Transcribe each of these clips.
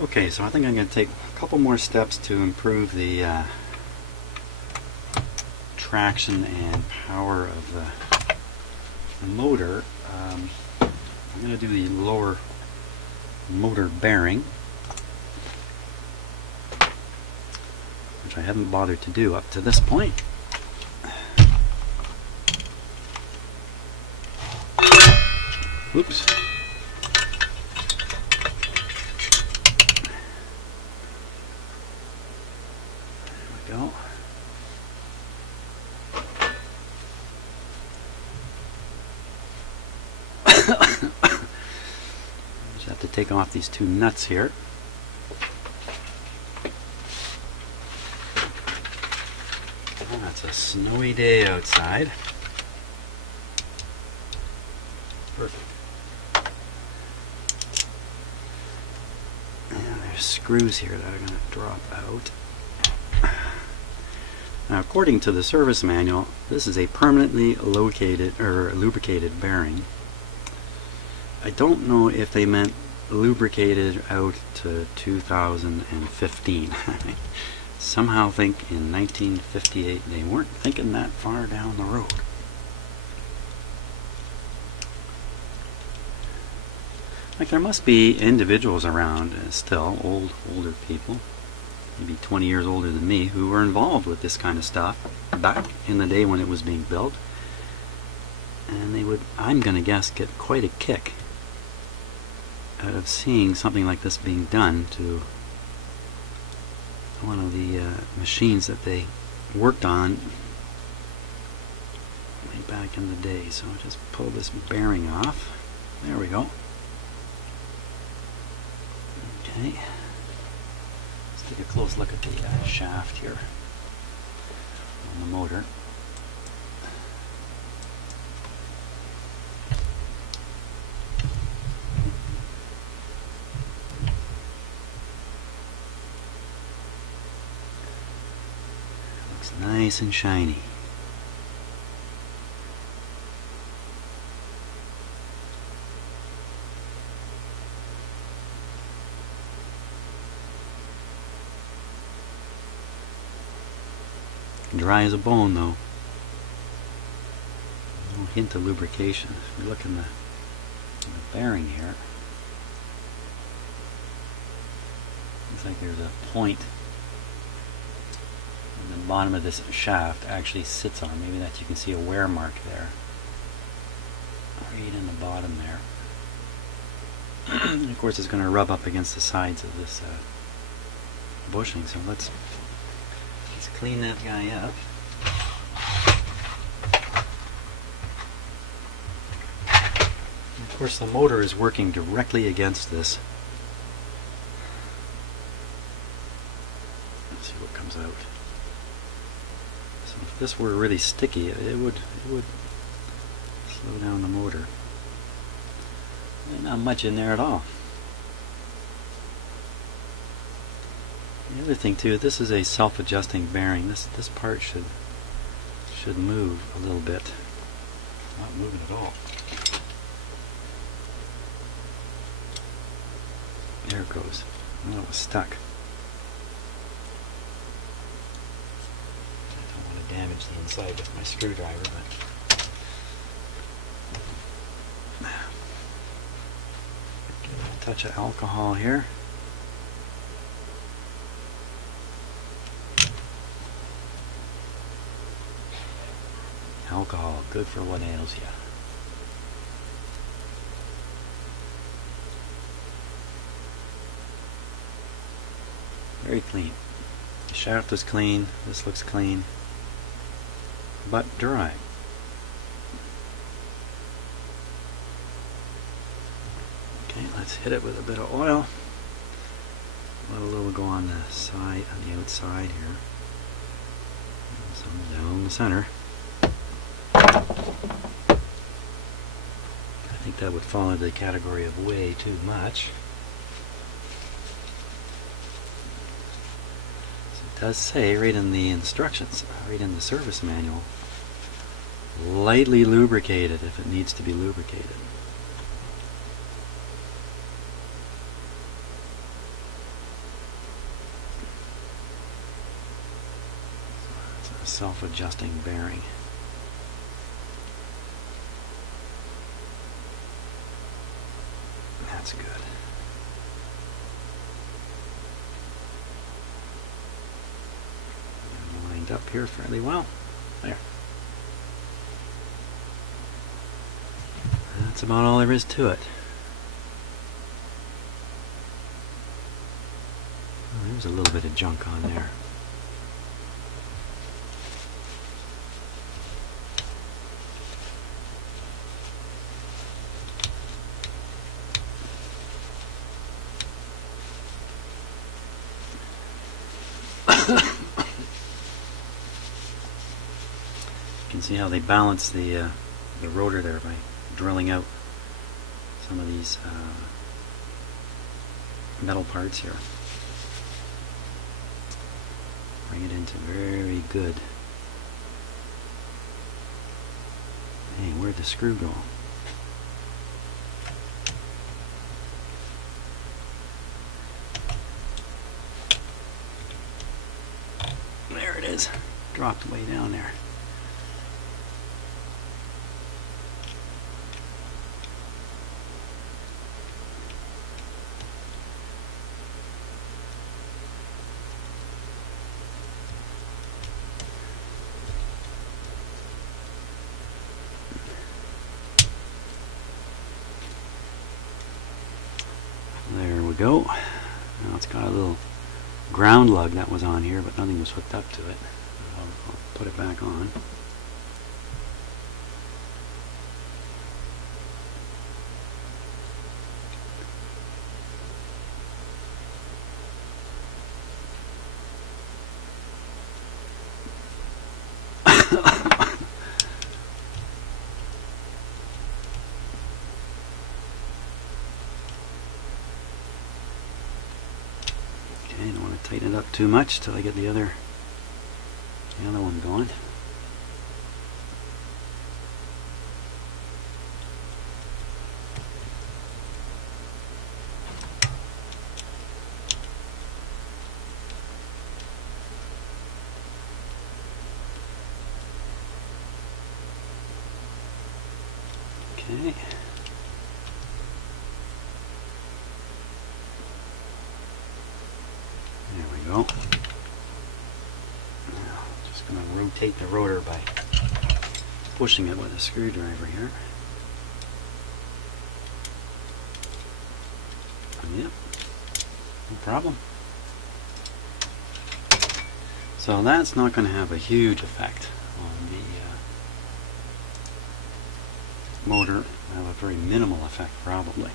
Okay, so I think I'm going to take a couple more steps to improve the traction and power of the motor. I'm going to do the lower motor bearing, which I haven't bothered to do up to this point. Oops. Go. Just have to take off these two nuts here. Oh, it's a snowy day outside. Perfect. And there's screws here that are going to drop out. Now, according to the service manual, this is a permanently located or lubricated bearing. I don't know if they meant lubricated out to 2015. I somehow think in 1958 they weren't thinking that far down the road. Like, there must be individuals around still, older people, maybe 20 years older than me, who were involved with this kind of stuff back in the day when it was being built, and they would, I'm going to guess, get quite a kick out of seeing something like this being done to one of the machines that they worked on way back in the day. So I'll just pull this bearing off. There we go. Okay. Take a close look at the shaft here on the motor. Looks nice and shiny. Dry as a bone, though. No hint of lubrication. If you look in the bearing here, looks like there's a point in the bottom of this shaft actually sits on. Maybe that you can see a wear mark there, right in the bottom there. And of course, it's going to rub up against the sides of this bushing. So let's clean that guy up. And of course, the motor is working directly against this. Let's see what comes out. So if this were really sticky, it would slow down the motor. There's not much in there at all. The other thing too, this is a self-adjusting bearing. This part should move a little bit. Not moving at all. There it goes. Well, it was stuck. I don't want to damage the inside with my screwdriver, but give it a touch of alcohol here. Alcohol, good for what ails you. Very clean. The shaft is clean, this looks clean, but dry. Okay, let's hit it with a bit of oil. Let a little go on the side, on the outside here. Some down the center. I think that would fall into the category of way too much. So it does say right in the instructions, right in the service manual, lightly lubricated if it needs to be lubricated. self-adjusting bearing. That's good. Lined up here fairly well. There. That's about all there is to it. Oh, there's a little bit of junk on there. You can see how they balance the rotor there by drilling out some of these metal parts here. Bring it into very good. Hey, where'd the screw go? There it is. Dropped way down there. There we go. Now it's got a little ground lug that was on here, but nothing was hooked up to it. I'll put it back on. Okay, don't want to tighten it up too much till I get the other one going. Okay. There we go. Now, just going to rotate the rotor by pushing it with a screwdriver here. Yep, no problem. So that's not going to have a huge effect on the motor. Have a very minimal effect probably.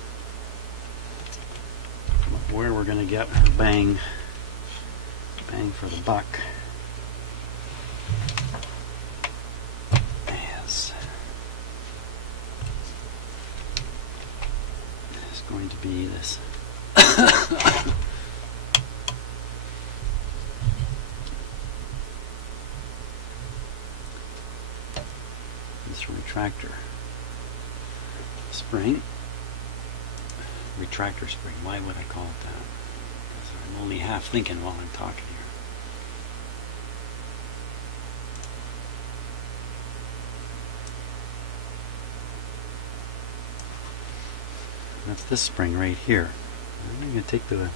But where we're going to get our bang for the buck is going to be this this retractor spring. Retractor spring. Why would I call it that? Because I'm only half thinking while I'm talking here. That's this spring right here. I'm going to take the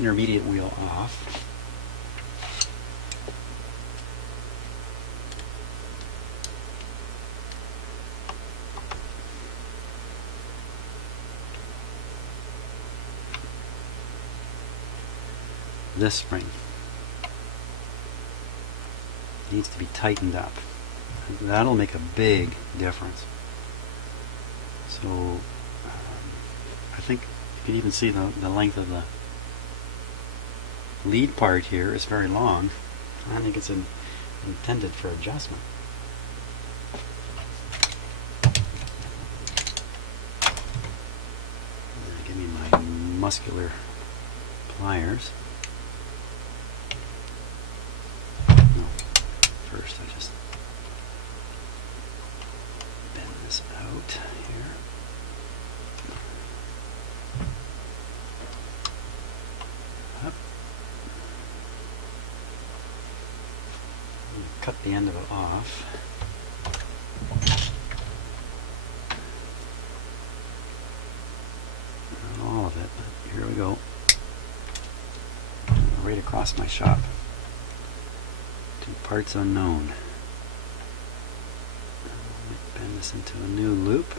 intermediate wheel off. This spring needs to be tightened up. That'll make a big difference. So I think you can even see the length of the lead part here is very long. I think it's intended for adjustment. Give me my muscular pliers. No, first I just bend this out here. Up. cut the end of it off. Not all of it, but here we go. Right across my shop. 2 parts unknown. Bend this into a new loop.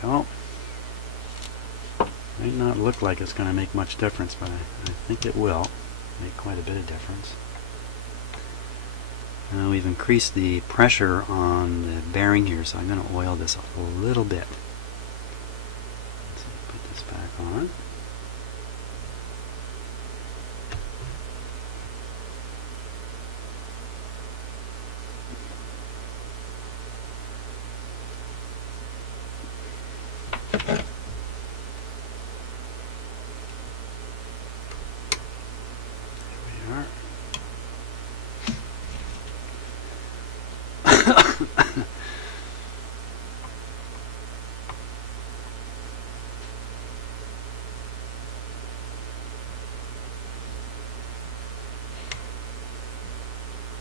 Go. Might not look like it's going to make much difference, but I think it will make quite a bit of difference. Now we've increased the pressure on the bearing here, so I'm going to oil this a little bit. Let's see, put this back on.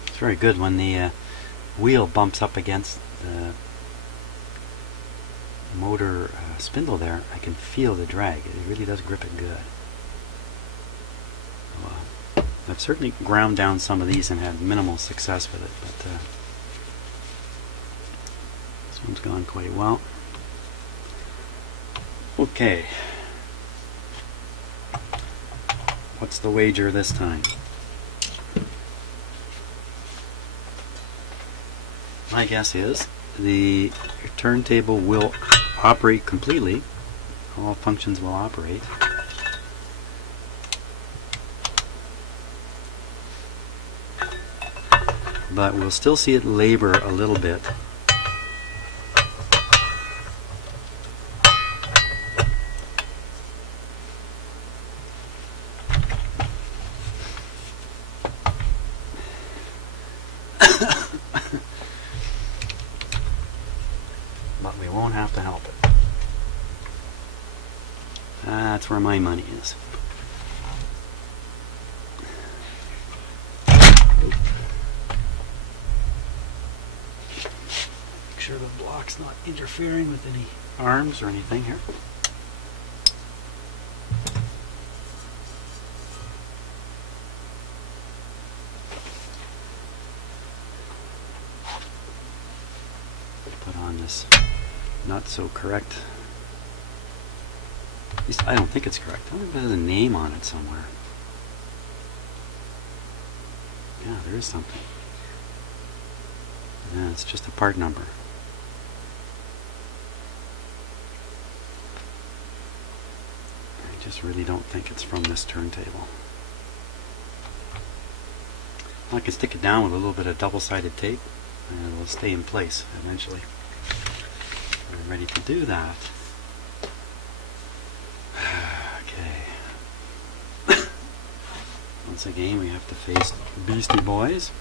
It's very good when the wheel bumps up against the motor spindle there. I can feel the drag. It really does grip it good. I've certainly ground down some of these and had minimal success with it, but this one's gone quite well. Okay. What's the wager this time? My guess is the turntable will operate completely. All functions will operate. But we'll still see it labor a little bit. But we won't have to help it. That's where my money is. Make sure the block's not interfering with any arms or anything here. Put on this not so correct. At least I don't think it's correct. I wonder if there's a name on it somewhere. Yeah, there is something. Yeah, it's just a part number. I just really don't think it's from this turntable. I can stick it down with a little bit of double-sided tape and it will stay in place eventually. I'm ready to do that. Okay. Once again, we have to face Beastie Boys.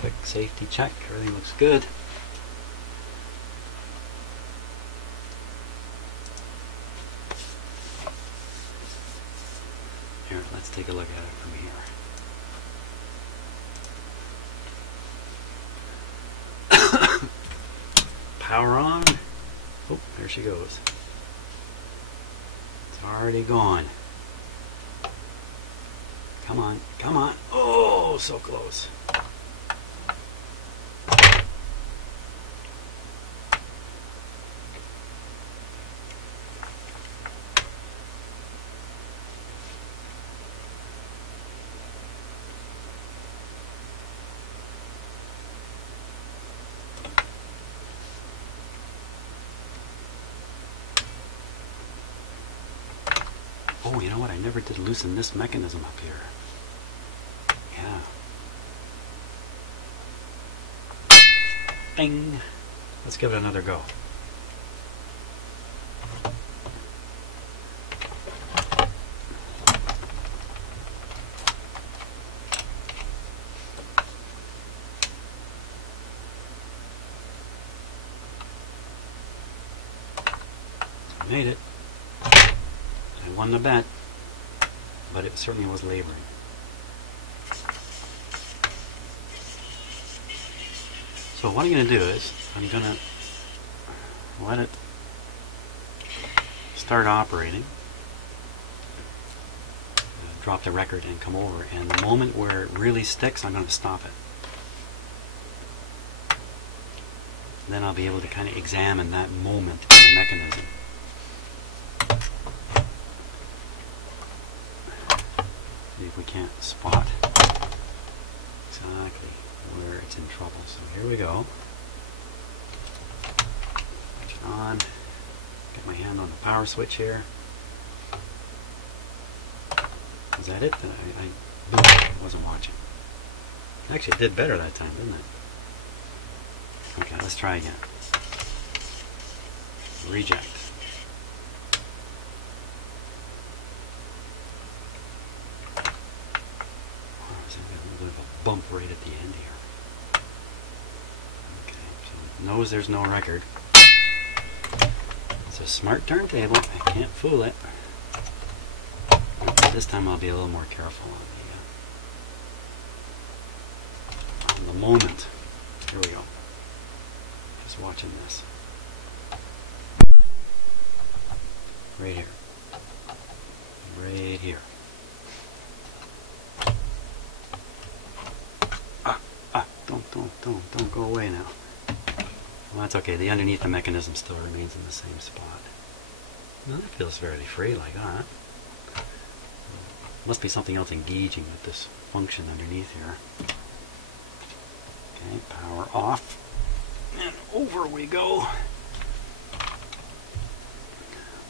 Quick safety check. Everything looks good. Here, let's take a look at it from here. Power on. Oh, there she goes. It's already gone. Come on, come on. Oh, so close. Oh, you know what? I never did loosen this mechanism up here. Yeah. Bing! Let's give it another go. made it. I won the bet, but it certainly was laboring. So what I'm going to do is, I'm going to let it start operating, drop the record and come over, and the moment where it really sticks, I'm going to stop it. Then I'll be able to kind of examine that moment in the mechanism. See if we can't spot exactly where it's in trouble. So here we go. Switch it on. Get my hand on the power switch here. Is that it? I wasn't watching. Actually, it did better that time, didn't it? Okay, let's try again. Reject. Oh, there's a little bit of a bump right at the end here. Okay, so it knows there's no record. It's a smart turntable. I can't fool it. This time I'll be a little more careful on the moment. Here we go. Just watching this. Right here. Right here. Don't go away now. Well, that's okay. The underneath the mechanism still remains in the same spot. Well, that feels fairly free like that. Must be something else engaging with this function underneath here. Okay, power off. And over we go.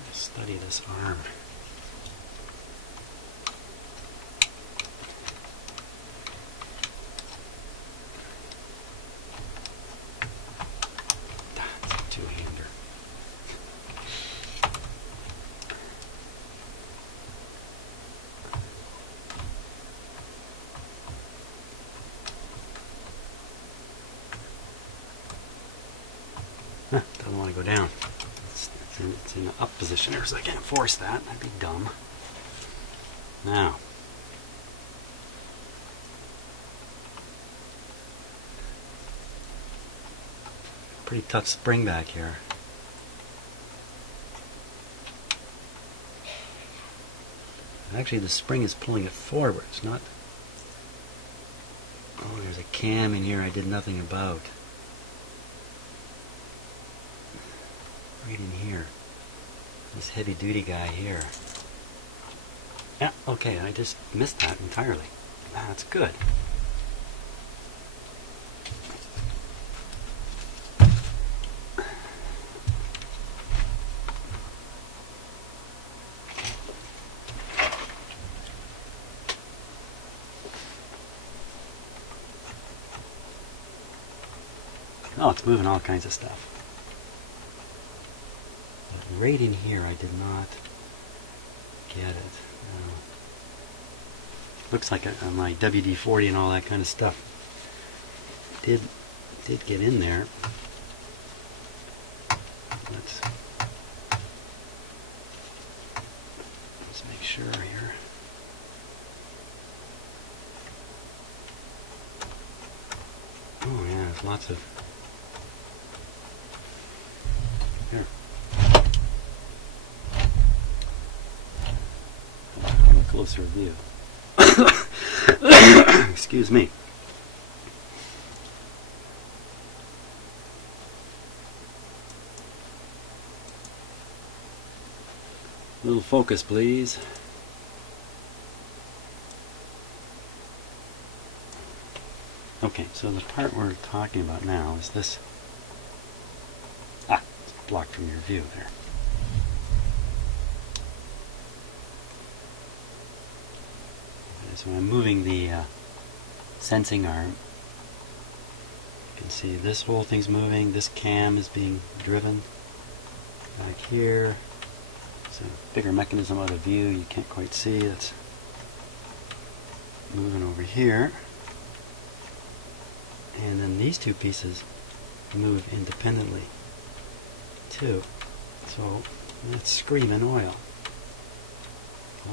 Let's study this arm. That's a two-hander. Doesn't want to go down. It's in the up position here, so I can't force that. That'd be dumb. Now, pretty tough spring back here. Actually, the spring is pulling it forward. It's not. Oh, there's a cam in here I did nothing about. Right in here. This heavy duty guy here. Yeah, okay, I just missed that entirely. That's good. Oh, it's moving all kinds of stuff. Right in here, I did not get it. Looks like my WD-40 and all that kind of stuff did get in there. Let's make sure here. Oh yeah, there's lots of here. Closer view. Excuse me. A little focus, please. Okay, so the part we're talking about now is this. It's blocked from your view there. So I'm moving the sensing arm. You can see this whole thing's moving. This cam is being driven back here. It's a bigger mechanism out of view. You can't quite see. It's moving over here. And then these two pieces move independently too. So And that's screaming oil.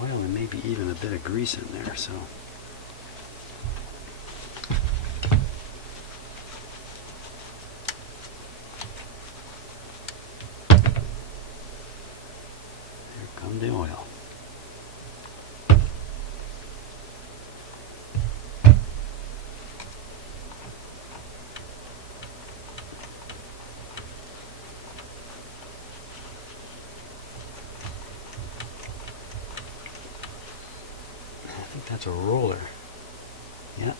Oil and maybe even a bit of grease in there, so. Here comes the oil. That's a roller. Yep.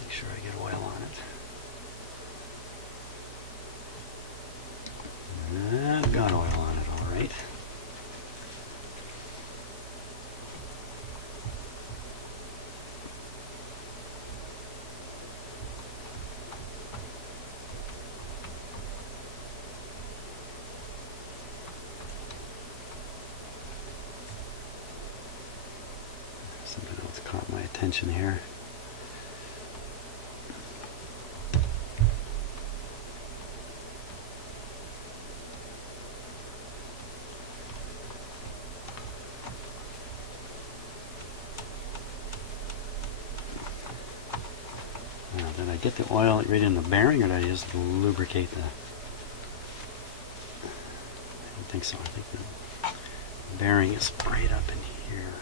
Make sure I get oil on it. I've got oil on it, all right. Something else caught my attention here. Now, did I get the oil right in the bearing, or did I just lubricate the... I don't think so. I think the bearing is right up in here.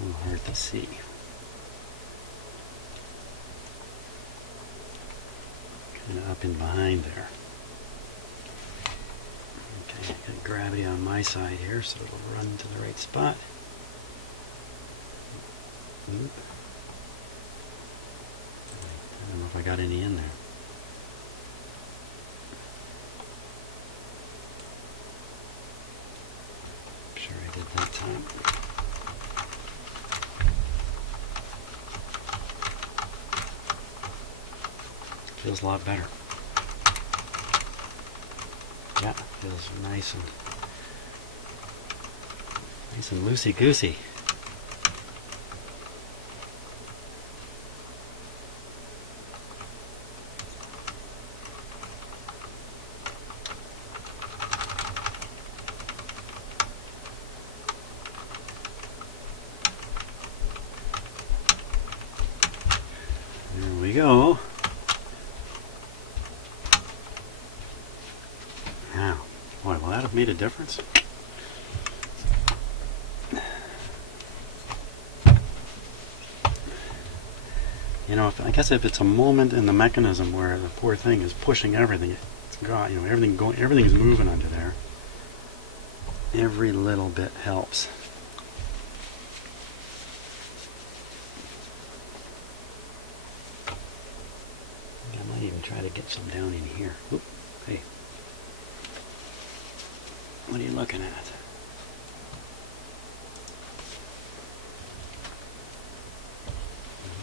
A little hard to see. Kind of up in behind there. Okay, I got gravity on my side here, so it'll run to the right spot. Oop. I don't know if I got any in there. I'm sure I did that time. Feels a lot better. Yeah, feels nice and loosey-goosey. There we go. Boy, will that have made a difference? You know, I guess if it's a moment in the mechanism where the poor thing is pushing everything, it's got, you know, everything's moving under there. Every little bit helps. I might even try to get some down in here. Oop, hey. What are you looking at?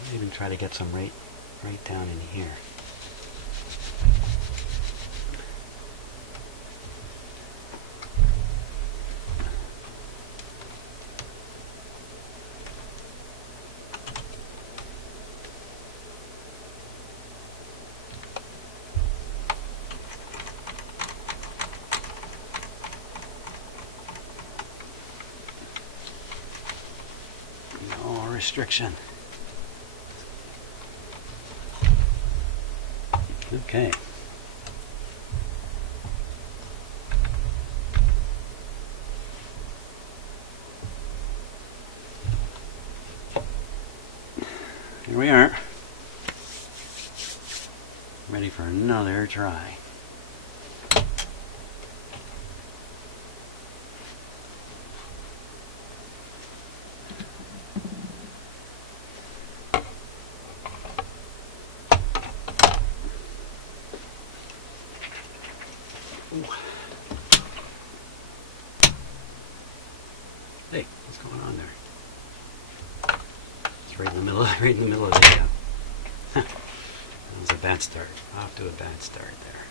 I'll even try to get some right down in here. Restriction. Okay. Here we are. Ready for another try. Hey, what's going on there? It's right in the middle of the that was a bad start. Off to a bad start there.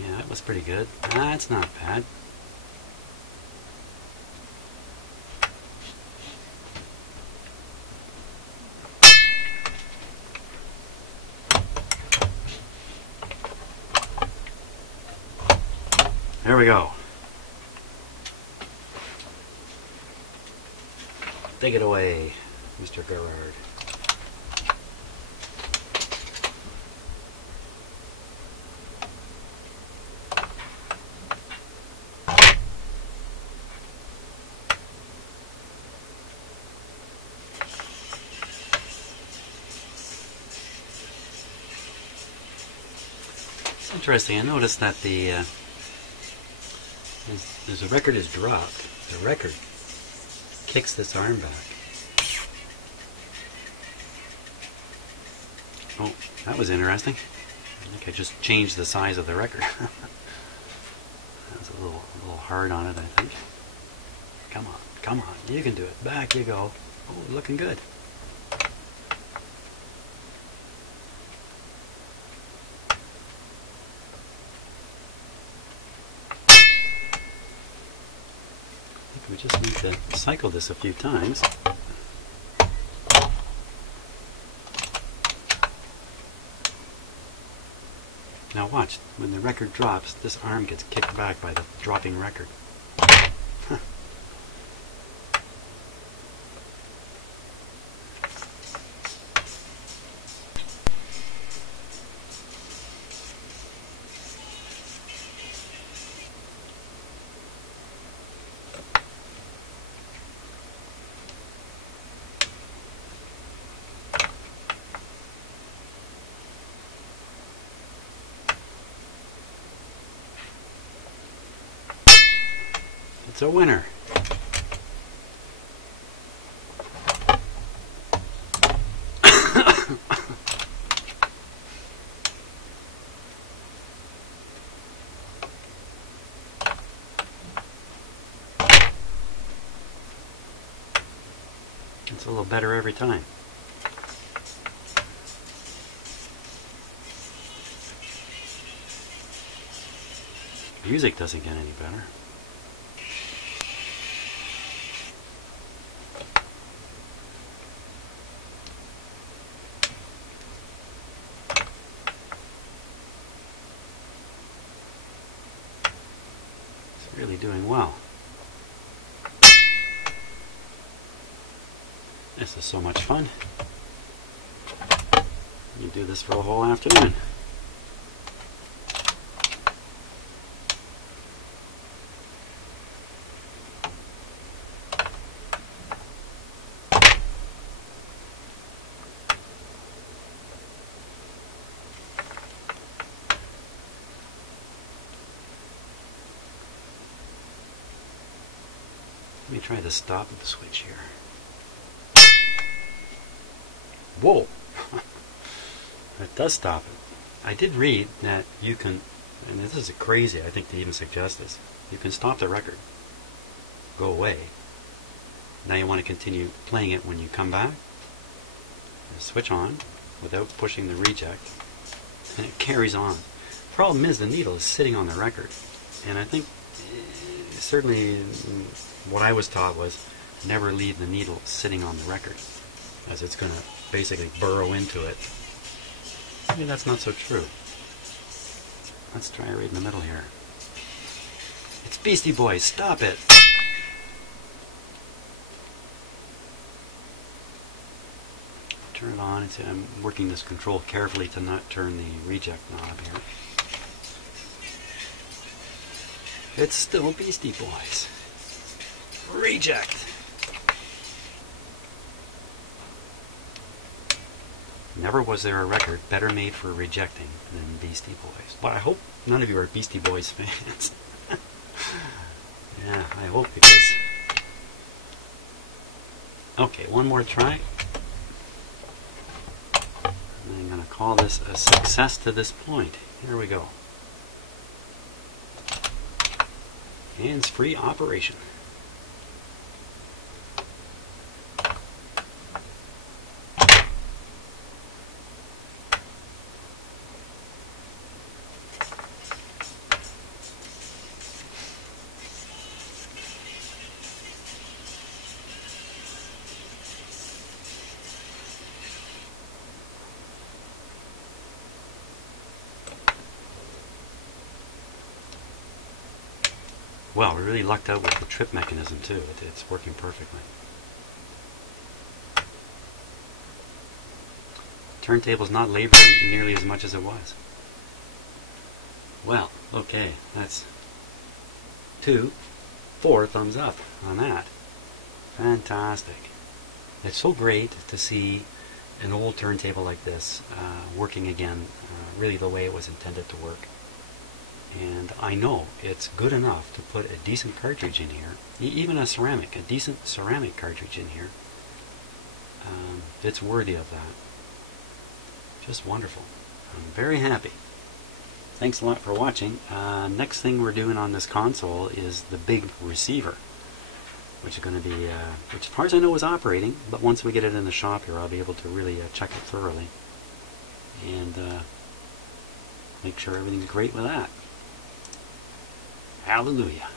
Yeah, that was pretty good. That's not bad. There we go. Take it away, Mr. Garrard. It's interesting. I noticed that the as the record is dropped, the record kicks this arm back. Oh, that was interesting. I think I just changed the size of the record. That was a little hard on it, I think. Come on, you can do it. Back you go. Oh, looking good. We just need to cycle this a few times. Now watch, when the record drops, this arm gets kicked back by the dropping record. It's a winner. It's a little better every time. Music doesn't get any better. Really doing well. This is so much fun. You do this for a whole afternoon. Let me try the stop of the switch here. Whoa! It does stop it. I did read that you can, and this is crazy, I think, to even suggest this, you can stop the record, go away. Now you want to continue playing it when you come back. Switch on without pushing the reject, and it carries on. The problem is the needle is sitting on the record, and I think certainly what I was taught was never leave the needle sitting on the record, as it's going to basically burrow into it. Maybe that's not so true. Let's try right in the middle here. It's Beastie Boys, stop it! Turn it on. I'm working this control carefully to not turn the reject knob here. It's still Beastie Boys. Reject! Never was there a record better made for rejecting than Beastie Boys. But I hope none of you are Beastie Boys fans. Yeah, I hope, because... Okay, one more try. And I'm going to call this a success to this point. Here we go. Hands-free operation. well, we really lucked out with the trip mechanism too. It's working perfectly. Turntable's not laboring nearly as much as it was. Well, okay, that's 4 thumbs up on that. Fantastic. It's so great to see an old turntable like this working again, really the way it was intended to work. And I know it's good enough to put a decent cartridge in here, even a decent ceramic cartridge in here. It's worthy of that. Just wonderful. I'm very happy. Thanks a lot for watching. Next thing we're doing on this console is the big receiver, which is going to be, which as far as I know is operating, but once we get it in the shop here I'll be able to really check it thoroughly and make sure everything's great with that. Hallelujah.